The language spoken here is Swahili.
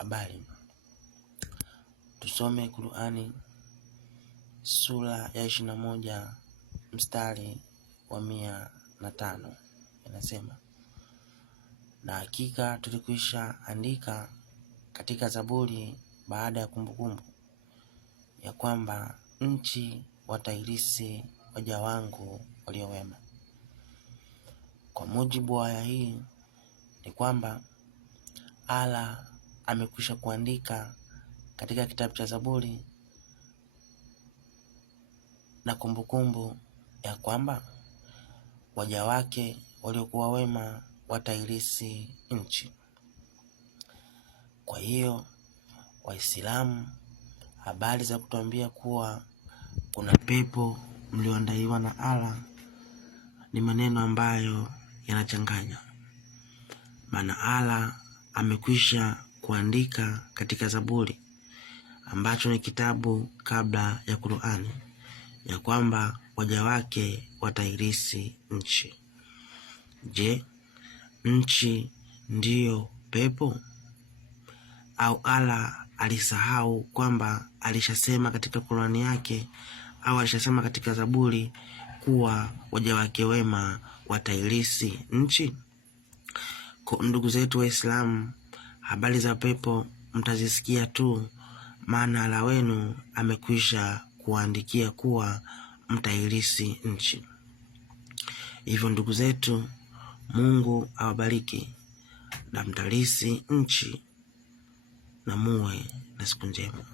Habari. Tusome Qur'ani sura ya 21 mstari wa 105. Inasema, na hakika tulikwisha andika katika Zaburi baada ya kumbukumbu ya kwamba nchi watairisi waja wangu waliowema. Kwa mujibu wa aya hii ni kwamba Allah amekwisha kuandika katika kitabu cha Zaburi na kumbukumbu ya kwamba waja wake waliokuwa wema watairisi nchi. Kwa hiyo Waislamu, habari za kutuambia kuwa kuna pepo mlioandaliwa na Allah ni maneno ambayo yanachanganya. Maana Allah amekwisha kuandika katika Zaburi, ambacho ni kitabu kabla ya Qur'ani, ya kwamba waja wake watairisi nchi. Je, nchi ndiyo pepo? Au Allah alisahau kwamba alishasema katika Qur'ani yake au alishasema katika Zaburi kuwa waja wake wema watairisi nchi? Kwa ndugu zetu Waislamu, habari za pepo mtazisikia tu, maana Allah wenu amekwisha kuandikia kuwa mtairisi nchi. Hivyo ndugu zetu, Mungu awabariki na mtarisi nchi, na muwe na siku njema.